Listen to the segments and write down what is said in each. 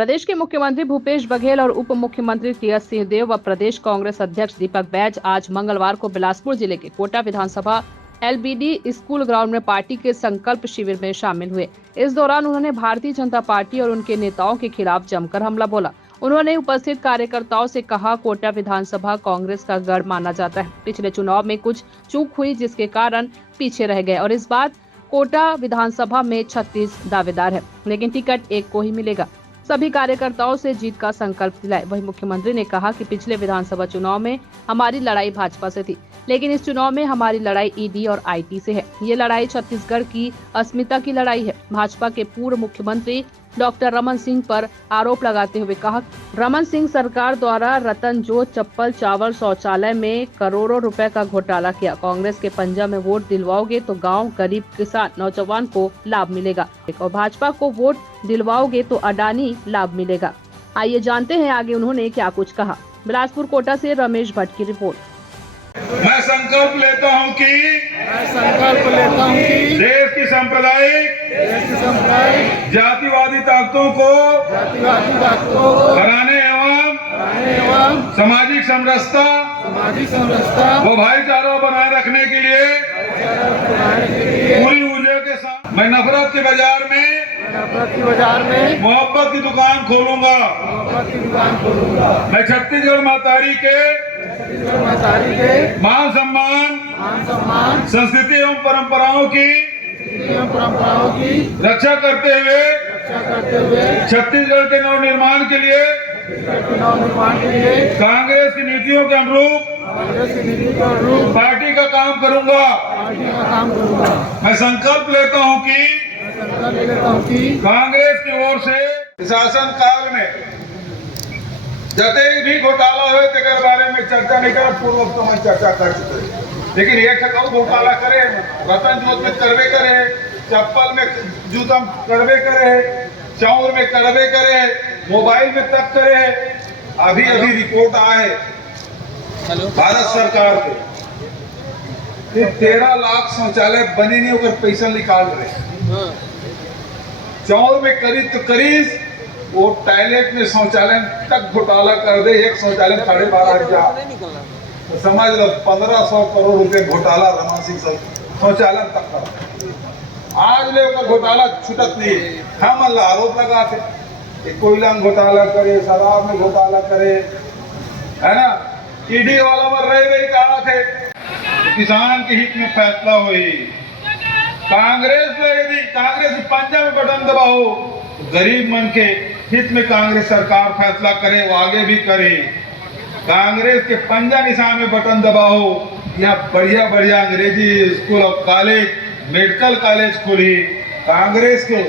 प्रदेश के मुख्यमंत्री भूपेश बघेल और उप मुख्यमंत्री टीएस सिंहदेव व प्रदेश कांग्रेस अध्यक्ष दीपक बैज आज मंगलवार को बिलासपुर जिले के कोटा विधानसभा एलबीडी स्कूल ग्राउंड में पार्टी के संकल्प शिविर में शामिल हुए। इस दौरान उन्होंने भारतीय जनता पार्टी और उनके नेताओं के खिलाफ जमकर हमला बोला। उन्होंने उपस्थित कार्यकर्ताओं से कहा, कोटा विधानसभा कांग्रेस का गढ़ माना जाता है। पिछले चुनाव में कुछ चूक हुई जिसके कारण पीछे रह गए और इस बार कोटा विधानसभा में 36 दावेदार है, लेकिन टिकट एक को ही मिलेगा। सभी कार्यकर्ताओं से जीत का संकल्प दिलाए। वहीं मुख्यमंत्री ने कहा कि पिछले विधानसभा चुनाव में हमारी लड़ाई भाजपा से थी, लेकिन इस चुनाव में हमारी लड़ाई ईडी और आईटी से है। ये लड़ाई छत्तीसगढ़ की अस्मिता की लड़ाई है। भाजपा के पूर्व मुख्यमंत्री डॉक्टर रमन सिंह पर आरोप लगाते हुए कहा, रमन सिंह सरकार द्वारा रतन जोत चप्पल चावल शौचालय में करोड़ों रुपए का घोटाला किया। कांग्रेस के पंजा में वोट दिलवाओगे तो गांव, गरीब, किसान, नौजवान को लाभ मिलेगा और भाजपा को वोट दिलवाओगे तो अडानी लाभ मिलेगा। आइए जानते हैं आगे उन्होंने क्या कुछ कहा। बिलासपुर कोटा से रमेश भट्ट की रिपोर्ट। मैं संकल्प लेता हूं कि देश की सांप्रदायिक जातिवादी ताकतों को हराने एवं सामाजिक समरसता व भाईचारा बनाए रखने के लिए पूरी ऊर्जा के साथ मैं नफरत के बाजार में मोहब्बत की दुकान खोलूंगा। मैं छत्तीसगढ़ मातारी के मान सम्मान, संस्कृति एवं परंपराओं की रक्षा करते हुए छत्तीसगढ़ के नवनिर्माण के लिए कांग्रेस की नीतियों के अनुरूप पार्टी का काम करूंगा। मैं संकल्प लेता हूं कि कांग्रेस की ओर से शासन काल में जते भी घोटाला हुए तेरे बारे में चर्चा नहीं कर, पूर्व तो मैं चर्चा कर चुके, लेकिन एक ठकाऊ घोटाला करे, रतन जोत में करवे करे, चप्पल में जूता करवे करे, चाउर में करवे करे, मोबाइल में तक करे। अभी रिपोर्ट आए भारत सरकार के 13 लाख शौचालय बने नहीं होकर पैसा निकाल रहे। चाउर में करी तो करीज वो टॉयलेट में शौचालय तक घोटाला कर दे। एक शौचालय 12,500 तो समझ लो 1500 करोड़ रुपए घोटाला रमन सिंह शौचालय तक कर। आज ले घोटाला छुटत नहीं। हम आरोप लगाते कि कोयला में घोटाला करे, शराब में घोटाला करे, है ना। ईडी वाला में रही कहा थे किसान के हित में फैसला हुई। कांग्रेस पंजा में बटन दबाओ, गरीब मन के हित में कांग्रेस सरकार फैसला करे, वो आगे भी करे। कांग्रेस के पंजा निशान में बटन दबाओ, यहाँ बढ़िया अंग्रेजी स्कूल और कॉलेज, मेडिकल कॉलेज खुली। कांग्रेस के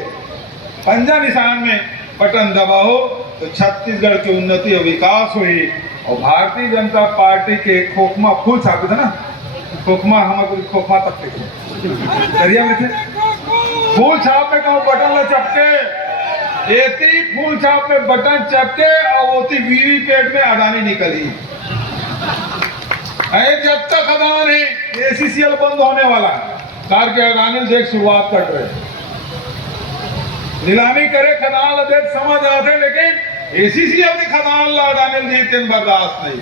पंजा निशान में बटन दबाओ तो छत्तीसगढ़ की उन्नति और विकास हुई। और भारतीय जनता पार्टी के खोखमा फूल छापे थे ना, खोखमा हमारे खोखमा तक करिया में थे फूल छाप में कहूँ बटन ल चपके, एती फूल छाप में बटन चपके और ओती वीवीपैट में अडानी निकली। जब तक अडानी एसीसीएल बंद होने वाला कार के अडानी से एक शुरुआत कर रहे, नीलामी करे खदान अध्यक्ष समझ आते, लेकिन एसीसीएल की खदान अडानी जीते बर्दाश्त नहीं।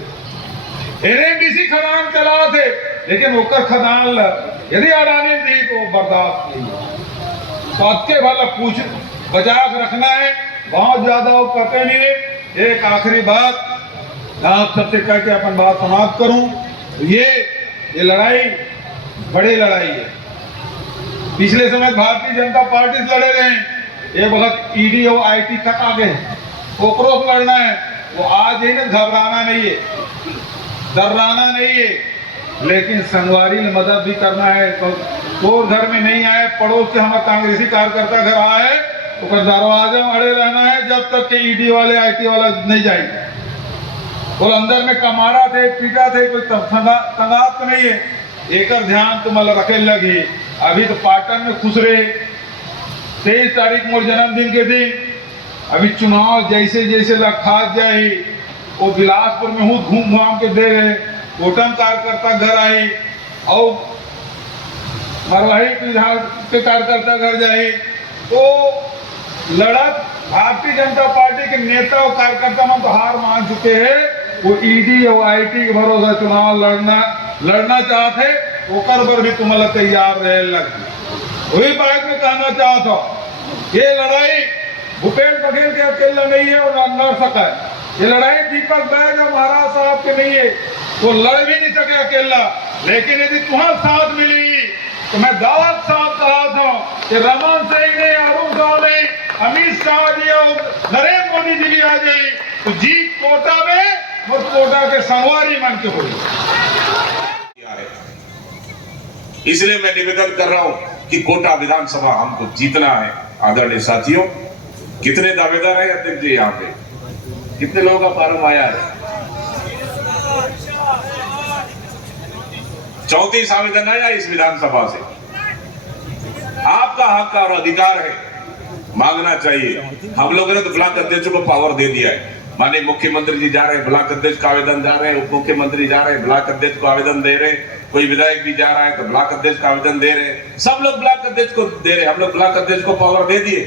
एनएमडीसी खदान चला थे, लेकिन ओकर खदान यदि अडानी दी तो बर्दाश्त नहीं। तो अतके भला पूछ बचा रखना है, बहुत ज्यादा वो कहते नहीं है। एक आखिरी बात आप सबसे कह के अपन बात समाप्त करूं। ये लड़ाई बड़ी लड़ाई है। पिछले समय भारतीय जनता पार्टी से लड़े रहे, ये वक्त ईडी और आईटी तक आ गए, ओकरो से लड़ना है। वो आज ही ना घबराना नहीं है, डराना नहीं है, लेकिन संगवारी में मदद भी करना है। तो घर में नहीं आए, पड़ोस से हमारा कांग्रेसी कार्यकर्ता घर आए, तो दरवाजा अड़े रहना है जब तक कि ईडी वाले आईटी वाला नहीं जाएगा। और अंदर में कमाड़ा थे, पीटा थे, कोई तनाव तो नहीं है। एक ध्यान तो मतलब रखे लगी। अभी तो पाटन में खुश रहे, 23 तारीख मोर जन्मदिन के दिन। अभी चुनाव जैसे रखा जाए, वो बिलासपुर में हूँ घूम के दे रहे, कोटन कार्यकर्ता घर आई और मरवाही के कार्यकर्ता घर जाए। तो लड़त भारतीय जनता पार्टी के नेता और कार्यकर्ता में तो हार मान चुके हैं। वो ईडी और आईटी के भरोसा चुनाव लड़ना चाहते, ओकर पर भी तुम्हारा तैयार रहे लग। वही बात में कहना चाहता हूँ, ये लड़ाई भूपेश बघेल के अकेला नहीं है और लड़ सका है। ये लड़ाई दीपक बैज और महाराज साहब की नहीं है, वो लड़ भी नहीं सके अकेला। लेकिन यदि तुम्हारा साथ मिली तो मैं दावत साहब कहा था कि रमन सिंह ने, अरुण साहब ने, अमित शाह जी और नरेंद्र मोदी जी भी आ जाए तो जीत कोटा में और कोटा के संगवारी मन के हो। इसलिए मैं निवेदन कर रहा हूं कि कोटा विधानसभा हमको जीतना है। आदरणीय साथियों, कितने दावेदार है अध्यक्ष जी यहाँ पे? कितने लोगों का फार्म आया है? 34 आवेदन आया इस विधानसभा से। आपका हक और अधिकार है, मांगना चाहिए। हम लोगों ने तो ब्लॉक अध्यक्षों को पावर दे दिया है। माननीय मुख्यमंत्री जी जा रहे हैं, ब्लॉक अध्यक्ष का आवेदन जा रहे हैं, उप मुख्यमंत्री जा रहे हैं, ब्लॉक अध्यक्ष को आवेदन दे रहे हैं, कोई विधायक भी जा रहा है तो ब्लॉक अध्यक्ष का आवेदन दे रहे हैं, सब लोग ब्लॉक अध्यक्ष को दे रहे हैं। हम लोग ब्लॉक अध्यक्ष को पावर दे दिए।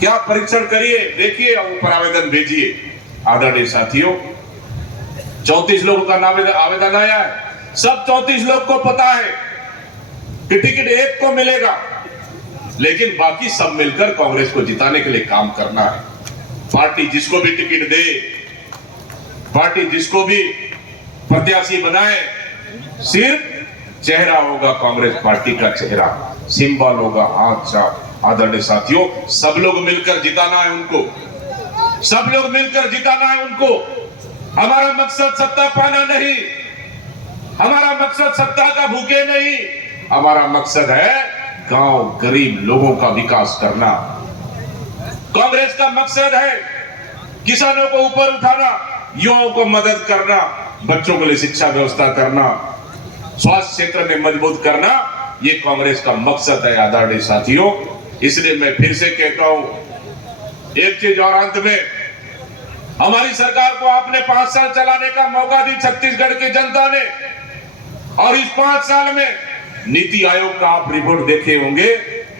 क्या परीक्षण करिए, देखिए और ऊपर आवेदन भेजिए। आदरणीय साथियों, 34 लोगों का आवेदन आया है। सब 34 लोग को पता है कि टिकट एक को मिलेगा, लेकिन बाकी सब मिलकर कांग्रेस को जिताने के लिए काम करना है। पार्टी जिसको भी टिकट दे, पार्टी जिसको भी प्रत्याशी बनाए, सिर्फ चेहरा होगा कांग्रेस पार्टी का चेहरा, सिंबल होगा हाथ साफ। आदरणीय साथियों, सब लोग मिलकर जिताना है उनको, सब लोग मिलकर जिताना है उनको। हमारा मकसद सत्ता पाना नहीं, हमारा मकसद सत्ता का भूखे नहीं, हमारा मकसद है गांव गरीब लोगों का विकास करना। कांग्रेस का मकसद है किसानों को ऊपर उठाना, युवाओं को मदद करना, बच्चों के लिए शिक्षा व्यवस्था करना, स्वास्थ्य क्षेत्र में मजबूत करना। ये कांग्रेस का मकसद है। आदरणीय साथियों, इसलिए मैं फिर से कहता हूं, एक चीज और अंत में, हमारी सरकार को आपने 5 साल चलाने का मौका दी छत्तीसगढ़ की जनता ने, और इस 5 साल में नीति आयोग का आप रिपोर्ट देखे होंगे।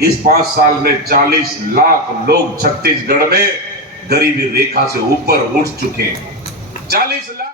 इस 5 साल में 40 लाख लोग छत्तीसगढ़ में गरीबी रेखा से ऊपर उठ चुके हैं। 40 लाख